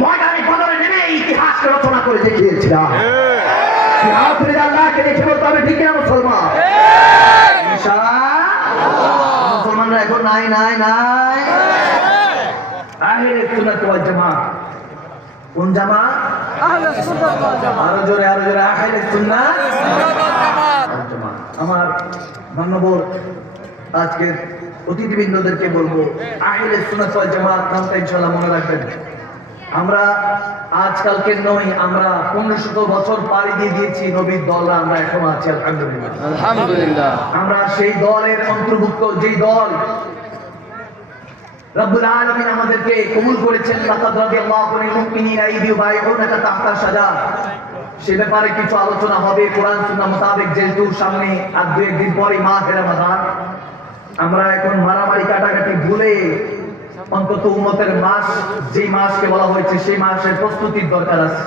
ময়দানে বদরে নেমে ইতিহাসকে রচনা করে দেখিয়েছিলাম। আল্লাহকে দেখে বলতে হবে ঠিক না মুসলমান? মুসলমানরা এখন নাই নাই নাই আহলে সুন্নাত ওয়াল জামাত। কোন জামাত? আরো জোরে আহলে সুন্নাত ওয়াল জামাত। আমার মাননীয় আজকের অতিথিবৃন্দদেরকে বলবো, আহলে সুন্নাত ওয়াল জামাত নামটা ইনশাআল্লাহ মনে রাখবেন। আমরা আজকালকে নই, আমরা 1500 বছর পাড়ি দিয়ে দিয়েছি, নবীর দলরা আমরা এখন আছি আলহামদুলিল্লাহ। আলহামদুলিল্লাহ আমরা সেই দলের অন্তর্ভুক্ত, যেই দল রব্বুল আলামিন আমাদেরকে কবুল করেছেন। লাকাদ রাদিয়াল্লাহু আনিল মুমিনিনা ইয ইউবাইউনাকা তাহতা শাজার। সে ব্যাপারে কিছু আলোচনা হবে কোরআন সুন্নাহ মোতাবেক, যেহেতু সামনে আর 2 দিন পরে মাহে রমাদান। আমরা এখন মারামারি কাটাকাটি ভুলে অন্তত উম্মতের মাস, যে মাসকে বলা হয়েছে সেই মাসের প্রস্তুতির দরকার আছে।